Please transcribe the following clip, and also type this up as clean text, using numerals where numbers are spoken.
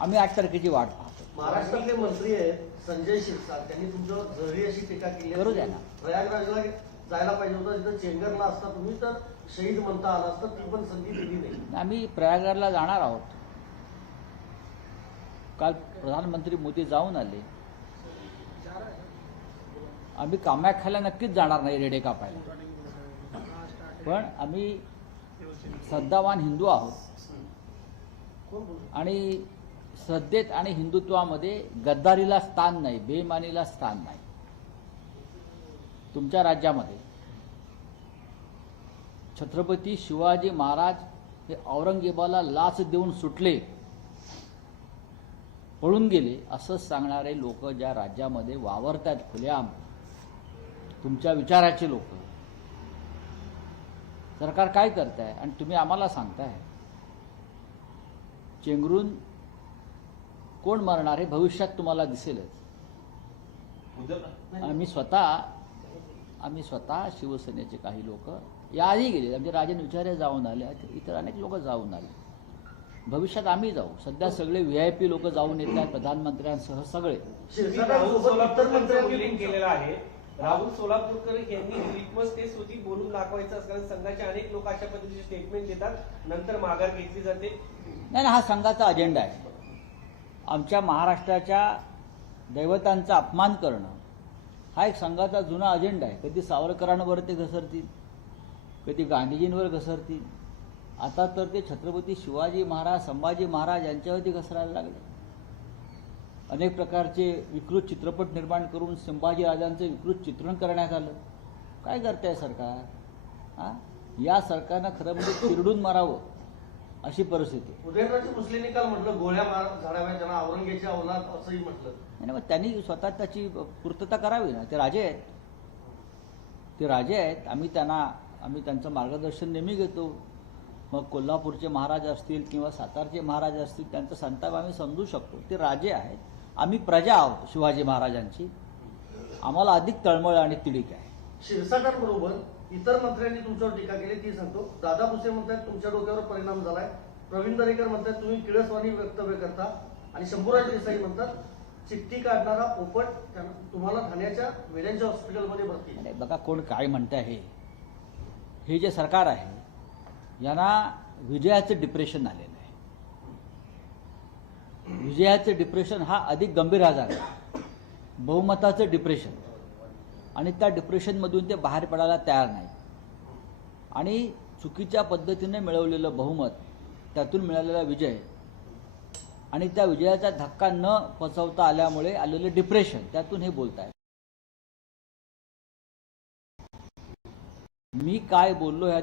आम्ही 8 तारखेची वाट पाहतो. महाराष्ट्रातले मंत्री आहेत संजय शिरसाट, त्यांनी तुमच्यावर जळी अशी टीका केली करू द्या ना. प्रयागराजला जायला पाहिजे होतं, तिथं चेंगरला असता तुम्ही तर शहीद म्हणता आला असता, ती पण संधी दिली नाही. आम्ही प्रयागराजला जाणार आहोत. काल प्रधानमंत्री मोदी जाऊन आले. आम्ही कामाख्याला नक्कीच जाणार नाही रेडे कापायला, पण आम्ही श्रद्धावान हिंदू आहोत आणि श्रद्धेत आणि हिंदुत्वामध्ये गद्दारीला स्थान नाही, बेईमानीला स्थान नाही. तुमच्या राज्यामध्ये छत्रपती शिवाजी महाराज हे औरंगजेबाला लाच देऊन सुटले, पळून गेले असं सांगणारे लोक ज्या राज्यामध्ये वावरतात खुलेआम, तुमच्या विचाराचे लोक, सरकार काय करताय आणि तुम्ही आम्हाला सांगताय चेंगरून कोण मरणार हे भविष्यात तुम्हाला दिसेलच. आम्ही स्वतः शिवसेनेचे काही लोक याआधी गेले, आमचे राजन विचारे जाऊन आले, इतर अनेक लोक जाऊन आले. भविष्यात आम्ही जाऊ. सध्या सगळे VIP लोक जाऊन येत आहेत, प्रधानमंत्र्यांसह सगळे. केलेला आहे. राहुल सोलापूरकर यांनी लिटमस टेस्ट होती बोलून दाखवायचं असल्याने संघाचे अनेक लोक अशा पद्धतीचे स्टेटमेंट देतात, नंतर माघार घेतली जाते. नाही, हा संघाचा अजेंडा आहे. आमच्या महाराष्ट्राच्या दैवतांचा अपमान करणं हा एक संघाचा जुना अजेंडा आहे. कधी सावरकरांवर ते घसरतील, कधी गांधीजींवर घसरतील, आता तर ते छत्रपती शिवाजी महाराज, संभाजी महाराज यांच्यावरती घसरायला लागले. अनेक प्रकारचे विकृत चित्रपट निर्माण करून संभाजी राजांचं विकृत चित्रण करण्यात आलं. काय करताय सरकार? या सरकारनं खरं म्हणजे चिरडून मारावं अशी परिस्थिती. उदयनराजे भोसलेंनी काल म्हटलं गोळ्या झाडाव्या त्यांना औरंगजेबाची औलाद असंही म्हटलं. नाही, मग त्यांनी स्वतः त्याची पूर्तता करावी ना. ते राजे आहेत, ते राजे आहेत. आम्ही त्यांचं मार्गदर्शन नेहमी घेतो. मग कोल्हापूरचे महाराज असतील किंवा सातारचे महाराज असतील, त्यांचा संताप आम्ही समजू शकतो. ते राजे आहेत, आम्ही प्रजा आहोत शिवाजी महाराजांची. आम्हाला अधिक तळमळ आणि तिडीक आहे. शिरसाटांबरोबर इतर मंत्र्यांनी तुमच्यावर टीका केली, ती सांगतो. दादा भुसे म्हणतात तुमच्या डोक्यावर परिणाम झालाय. प्रवीण दरेकर म्हणतात तुम्ही किळसवाणी वक्तव्य करता. आणि शंभूराज देसाई म्हणतात चिठ्ठी काढणारा पोपट तुम्हाला ठाण्याच्या वेड्यांच्या हॉस्पिटलमध्ये भरती. नाही, बघा कोण काय म्हणतं आहे. हे जे सरकार आहे यांना विजयाचं डिप्रेशन आलेलं आहे. विजयाचं डिप्रेशन हा अधिक गंभीर आजार आहे, बहुमताचं डिप्रेशन. आणि त्या डिप्रेशनमधून ते बाहेर पडायला तयार नाही. आणि चुकीच्या पद्धतीने मिळवलेलं बहुमत, त्यातून मिळालेला विजय आणि त्या विजयाचा धक्का न पचवता आल्यामुळे आलेलं डिप्रेशन, त्यातून हे बोलत आहे. मी काय बोललो ह्या